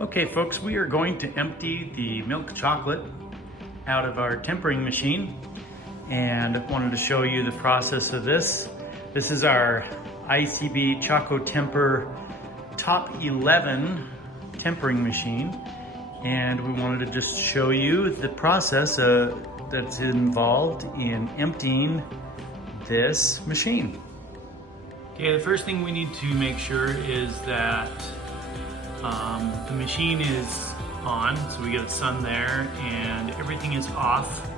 Okay folks, we are going to empty the milk chocolate out of our tempering machine, and I wanted to show you the process of this. This is our ICB Chocotemper Top-11 tempering machine, and we wanted to just show you the process that's involved in emptying this machine. Okay, the first thing we need to make sure is that the machine is on, so we get a sun there, and everything is off.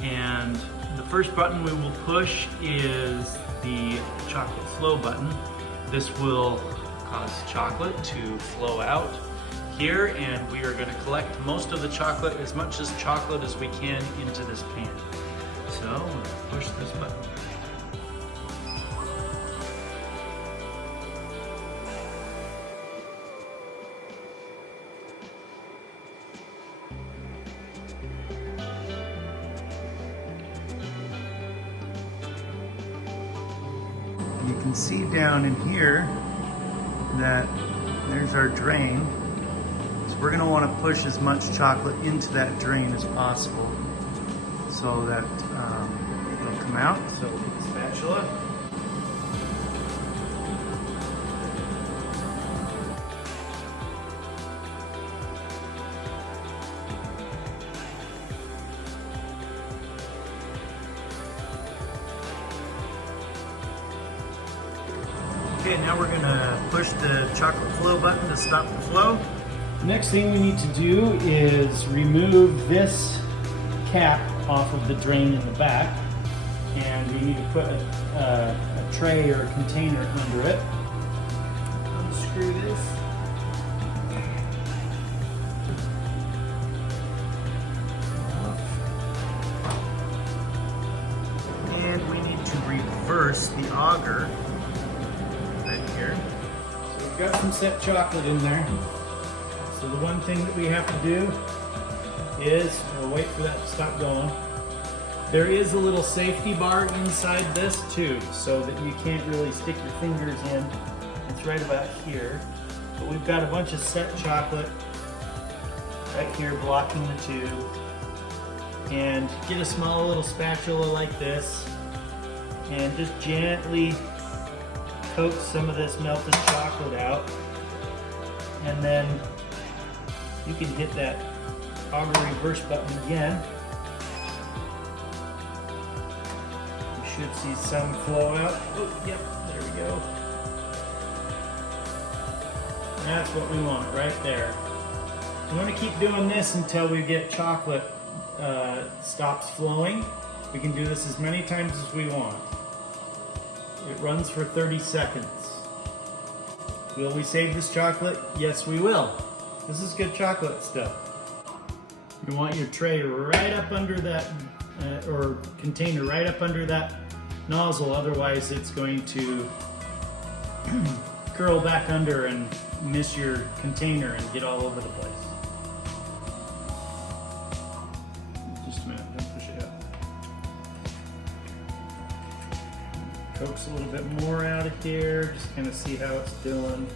And the first button we will push is the chocolate flow button. This will cause chocolate to flow out here, and we are going to collect most of the chocolate, as much as chocolate as we can, into this pan. So we're going to push this button. You can see down in here that there's our drain. So we're going to want to push as much chocolate into that drain as possible so that it'll come out. So we'll get the spatula. Okay, now we're going to push the chocolate flow button to stop the flow. Next thing we need to do is remove this cap off of the drain in the back, and we need to put a tray or a container under it. Unscrew this. And we need to reverse the auger. Here. So we've got some set chocolate in there. So the one thing that we have to do is, we'll wait for that to stop going. There is a little safety bar inside this too, so that you can't really stick your fingers in. It's right about here. But we've got a bunch of set chocolate right here blocking the tube. And get a small little spatula like this and just gently coax some of this melted chocolate out, and then you can hit that auger reverse button again. You should see some flow out. Oh, yep, there we go. That's what we want right there. We want to keep doing this until we get chocolate stops flowing. We can do this as many times as we want. It runs for 30 seconds. Will we save this chocolate? Yes, we will. This is good chocolate stuff. You want your tray right up under that, or container right up under that nozzle, otherwise it's going to curl back under and miss your container and get all over the place. Just a minute, don't push it up. Coax a little bit more out of here, just kind of see how it's doing.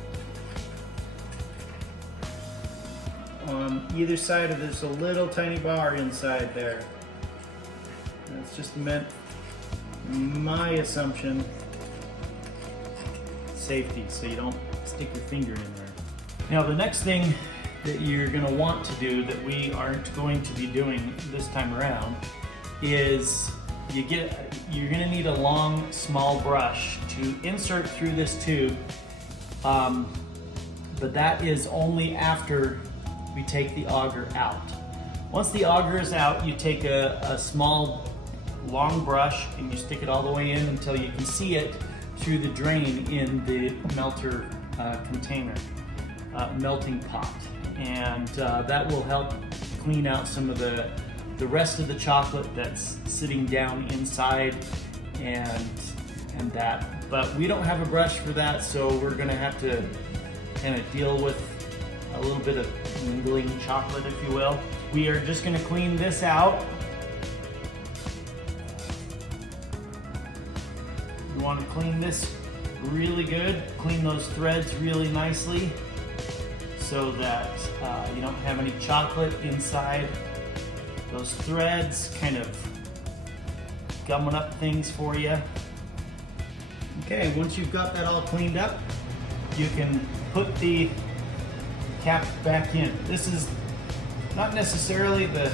On either side of this, a little tiny bar inside there. That's just meant, my assumption, safety, so you don't stick your finger in there. Now the next thing that you're going to want to do that we aren't going to be doing this time around is you're going to need a long, small brush to insert through this tube, but that is only after we take the auger out. Once the auger is out, you take a small, long brush and you stick it all the way in until you can see it through the drain in the melter container, melting pot. And that will help clean out some of the rest of the chocolate that's sitting down inside and that. But we don't have a brush for that, so we're gonna have to kind of deal with a little bit of mingling chocolate, if you will. We are just gonna clean this out. You want to clean this really good, clean those threads really nicely so that you don't have any chocolate inside those threads, kind of gumming up things for you. Okay, once you've got that all cleaned up, you can put the cap back in. This is not necessarily the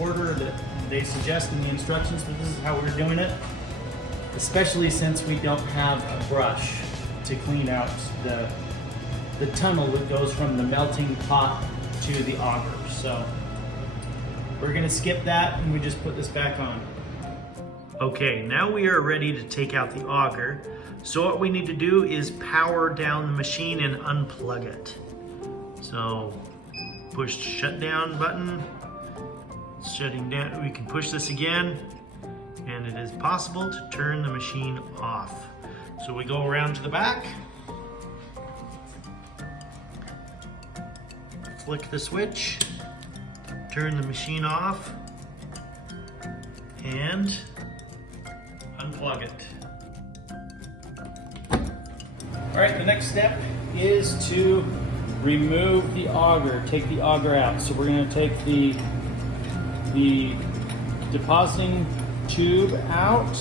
order that they suggest in the instructions, but this is how we're doing it, especially since we don't have a brush to clean out the tunnel that goes from the melting pot to the auger. So we're gonna skip that and we just put this back on. Okay, now we are ready to take out the auger. So what we need to do is power down the machine and unplug it. So push the shutdown button, it's shutting down. We can push this again and it is possible to turn the machine off. So we go around to the back, flick the switch, turn the machine off, and unplug it. All right, the next step is to remove the auger, take the auger out. So we're gonna take the depositing tube out.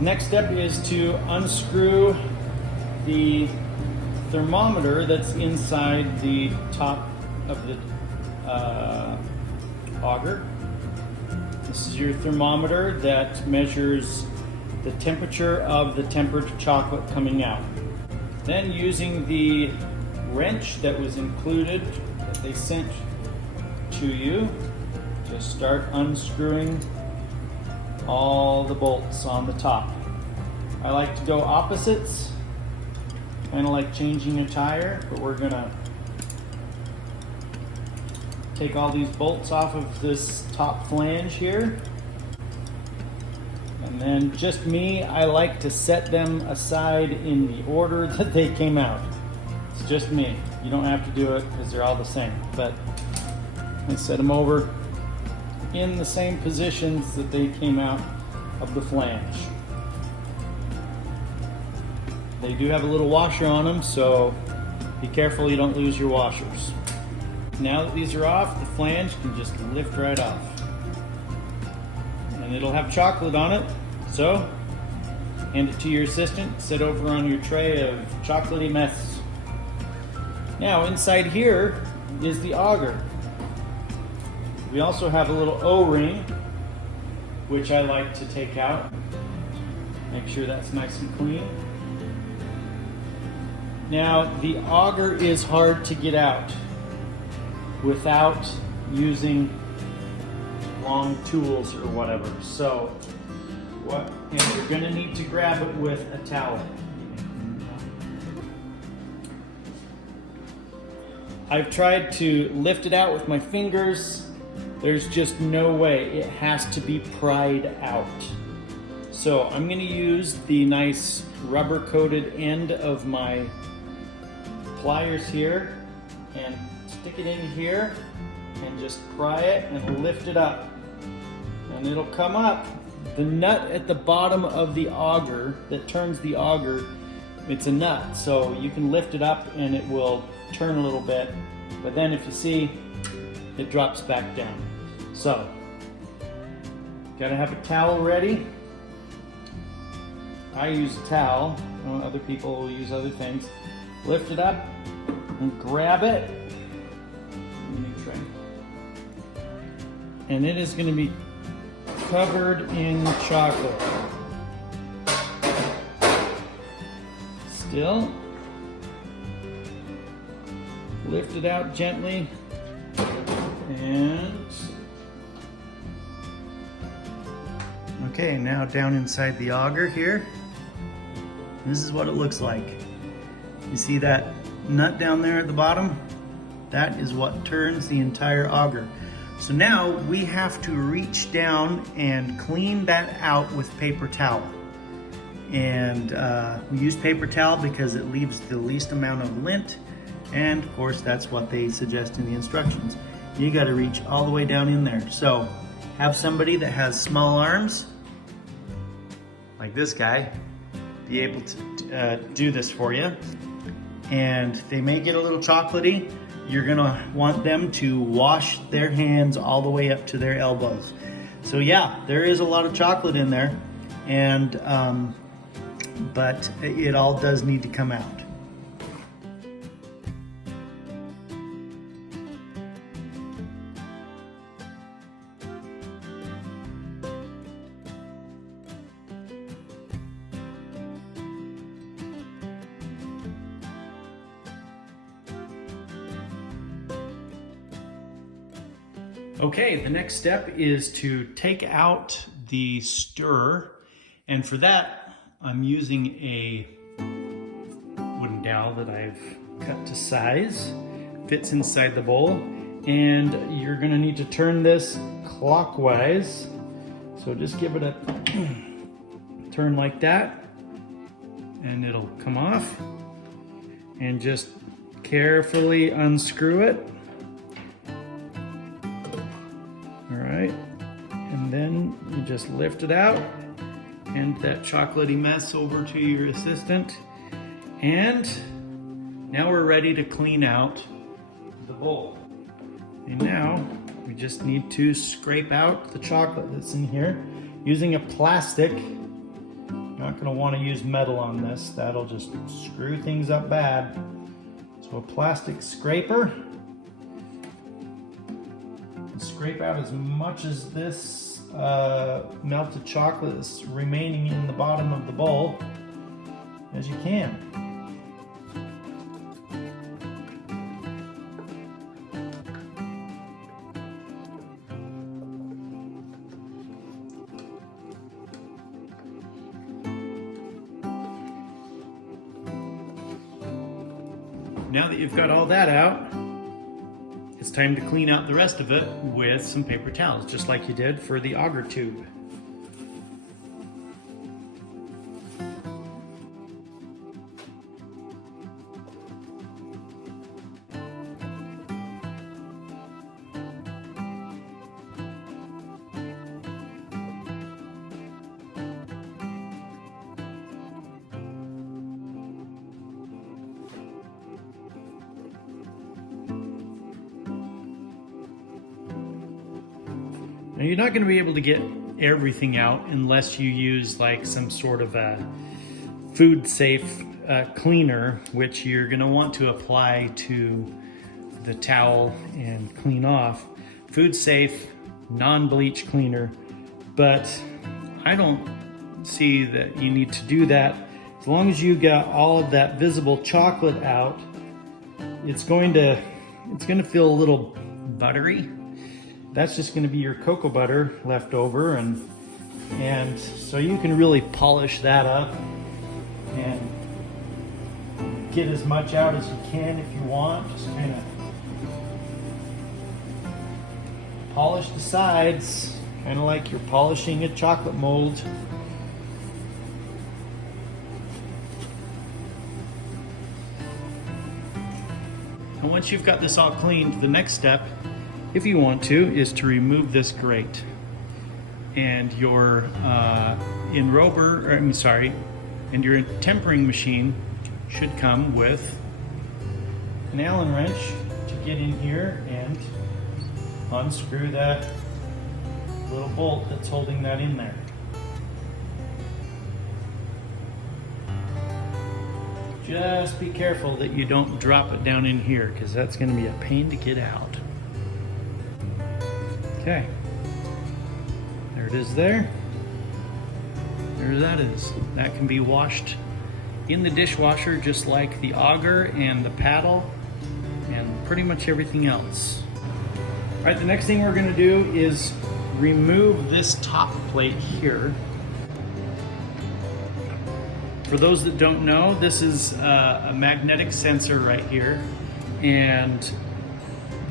Next step is to unscrew the thermometer that's inside the top of the auger. This is your thermometer that measures the temperature of the tempered chocolate coming out. Then using the wrench that was included, that they sent to you, just start unscrewing all the bolts on the top. I like to go opposites, kind of like changing a tire, but we're gonna take all these bolts off of this top flange here. And then just me, I like to set them aside in the order that they came out. It's just me. You don't have to do it because they're all the same, but I set them over in the same positions that they came out of the flange. They do have a little washer on them, so be careful you don't lose your washers. Now that these are off, the flange can just lift right off. And it'll have chocolate on it, so hand it to your assistant, sit over on your tray of chocolatey mess. Now inside here is the auger. We also have a little O-ring, which I like to take out. Make sure that's nice and clean. Now the auger is hard to get out without using long tools or whatever. So and you're gonna need to grab it with a towel. I've tried to lift it out with my fingers. There's just no way. It has to be pried out. So I'm gonna use the nice rubber coated end of my pliers here and stick it in here and just pry it and lift it up. And it'll come up. The nut at the bottom of the auger that turns the auger, it's a nut. So you can lift it up and it will turn a little bit. But then if you see, it drops back down. So, gotta have a towel ready. I use a towel. Other people will use other things. Lift it up and grab it. And it is going to be covered in chocolate. Still. Lift it out gently. And okay, now down inside the auger here. This is what it looks like. You see that nut down there at the bottom? That is what turns the entire auger. So now we have to reach down and clean that out with paper towel. And we use paper towel because it leaves the least amount of lint. And of course, that's what they suggest in the instructions. You gotta reach all the way down in there. So have somebody that has small arms, like this guy, be able to do this for you. and they may get a little chocolatey. You're gonna want them to wash their hands all the way up to their elbows. So yeah, there is a lot of chocolate in there, and but it all does need to come out. Okay, the next step is to take out the stir, and for that I'm using a wooden dowel that I've cut to size. Fits inside the bowl, and you're gonna need to turn this clockwise. So just give it a turn like that, and it'll come off. And just carefully unscrew it. All right, and then you just lift it out, and that chocolatey mess over to your assistant. And now we're ready to clean out the bowl. And now we just need to scrape out the chocolate that's in here using a plastic. You're not gonna wanna use metal on this. That'll just screw things up bad. So a plastic scraper. Scrape out as much as this melted chocolate is remaining in the bottom of the bowl as you can. Now that you've got all that out, it's time to clean out the rest of it with some paper towels, just like you did for the auger tube. Now you're not going to be able to get everything out unless you use like some sort of a food safe cleaner, which you're going to want to apply to the towel and clean off. Food safe, non-bleach cleaner, but I don't see that you need to do that. As long as you got all of that visible chocolate out, it's going to feel a little buttery. That's just going to be your cocoa butter left over, and so you can really polish that up and get as much out as you can if you want. Just kind of polish the sides, kind of like you're polishing a chocolate mold. And once you've got this all cleaned, the next step, if you want to, is to remove this grate. And your and your tempering machine should come with an Allen wrench to get in here and unscrew that little bolt that's holding that in there. Just be careful that you don't drop it down in here, because that's going to be a pain to get out. Okay, there it is there. There that is. That can be washed in the dishwasher just like the auger and the paddle and pretty much everything else. All right, the next thing we're gonna do is remove this top plate here. For those that don't know, this is a magnetic sensor right here, and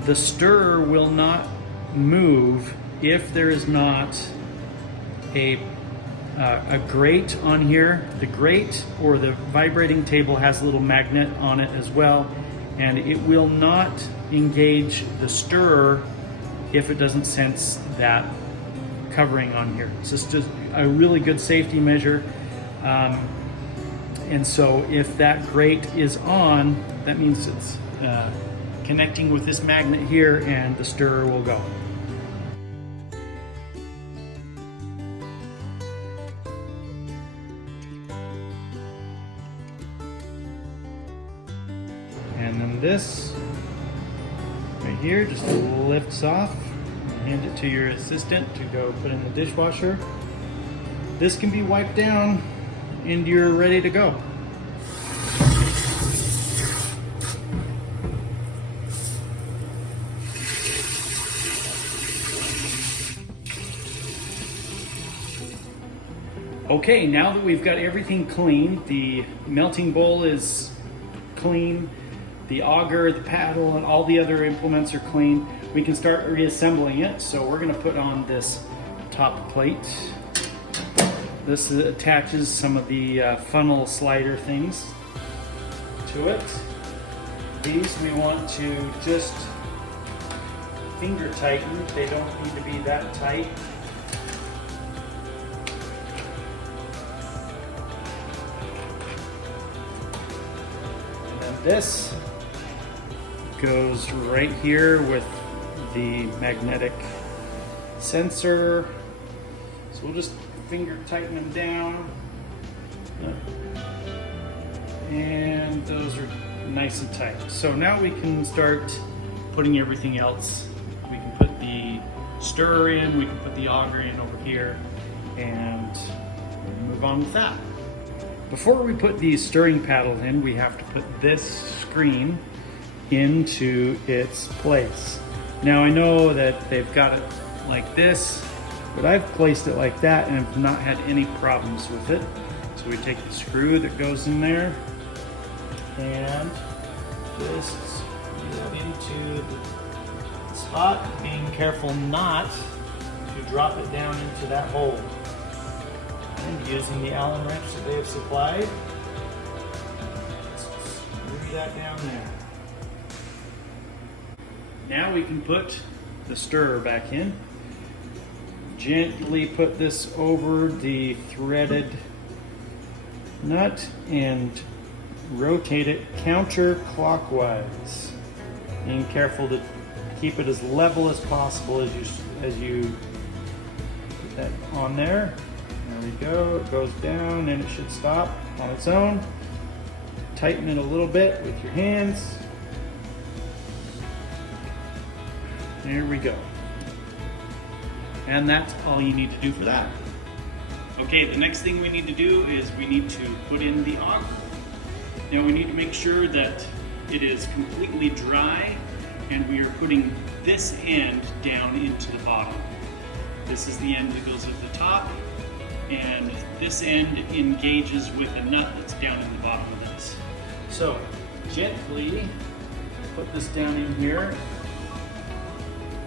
the stirrer will not move if there is not a grate on here. The grate or the vibrating table has a little magnet on it as well, and it will not engage the stirrer if it doesn't sense that covering on here. It's just a really good safety measure. And so if that grate is on, that means it's connecting with this magnet here and the stirrer will go. And then this right here just lifts off. Hand it to your assistant to go put in the dishwasher. This can be wiped down and you're ready to go. Okay, now that we've got everything clean, the melting bowl is clean, the auger, the paddle, and all the other implements are clean, we can start reassembling it. So we're gonna put on this top plate. This attaches some of the funnel slider things to it. These we want to just finger tighten. They don't need to be that tight. And then this goes right here with the magnetic sensor. So we'll just finger tighten them down. And those are nice and tight. So now we can start putting everything else. We can put the stirrer in, we can put the auger in over here, and move on with that. Before we put the stirring paddle in, we have to put this screen into its place. Now I know that they've got it like this, but I've placed it like that and have not had any problems with it. So we take the screw that goes in there and just get into the spot, being careful not to drop it down into that hole. And using the Allen wrench that they have supplied, screw that down there. Now we can put the stirrer back in. Gently put this over the threaded nut and rotate it counterclockwise. Being careful to keep it as level as possible as you put that on there. There we go. It goes down and it should stop on its own. Tighten it a little bit with your hands. There we go. And that's all you need to do for that. Okay, the next thing we need to do is we need to put in the auger. Now we need to make sure that it is completely dry and we are putting this end down into the bottom. This is the end that goes at the top, and this end engages with a nut that's down in the bottom of this. So gently put this down in here.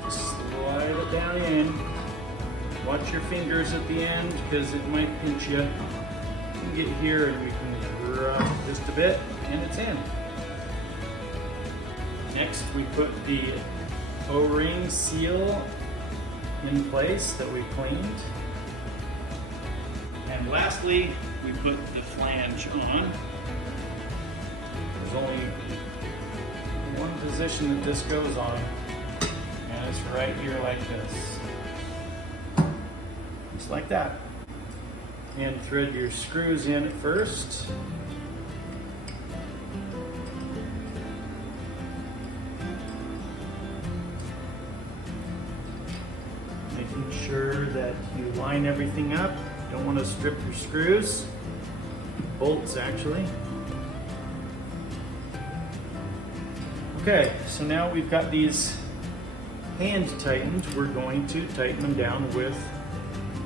Just slide it down in. Watch your fingers at the end because it might pinch you. You can get here and we can drop just a bit and it's in. Next we put the O-ring seal in place that we cleaned. And lastly, we put the flange on. There's only one position that this goes on, and it's right here like this. Just like that. And thread your screws in at first. Making sure that you line everything up. Don't want to strip your screws. Bolts actually. Okay, so now we've got these hand tightened. We're going to tighten them down with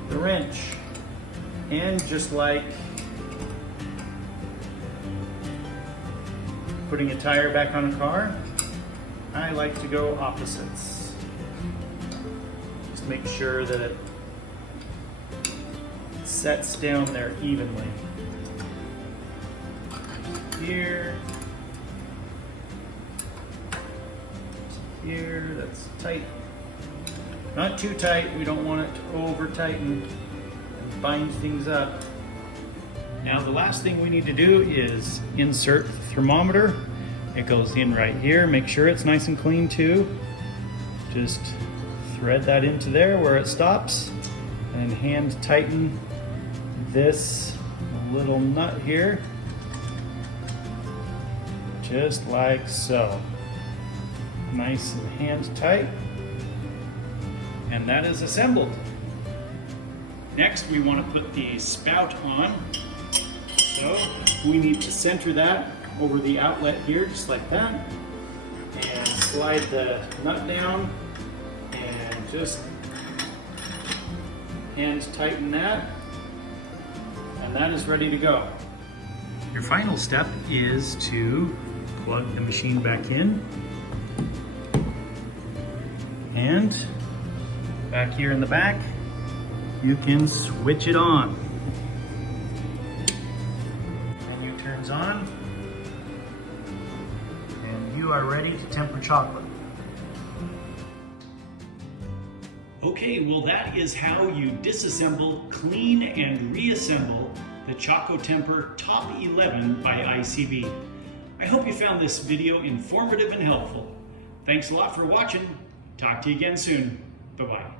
the wrench. And just like putting a tire back on a car, I like to go opposites. Just make sure that it sets down there evenly. Here, here, that's tight. Not too tight, we don't want it to over tighten and bind things up. Now the last thing we need to do is insert the thermometer. It goes in right here. Make sure it's nice and clean too. Just thread that into there where it stops and hand tighten this little nut here, just like so. Nice and hand tight. And that is assembled. Next we want to put the spout on. So we need to center that over the outlet here, just like that. And slide the nut down and just hand tighten that. And that is ready to go. Your final step is to plug the machine back in. And back here in the back, you can switch it on. Menu turns on, and you are ready to temper chocolate. Okay, well that is how you disassemble, clean, and reassemble the Chocotemper Top-11 by ICB. I hope you found this video informative and helpful. Thanks a lot for watching. Talk to you again soon. Bye-bye.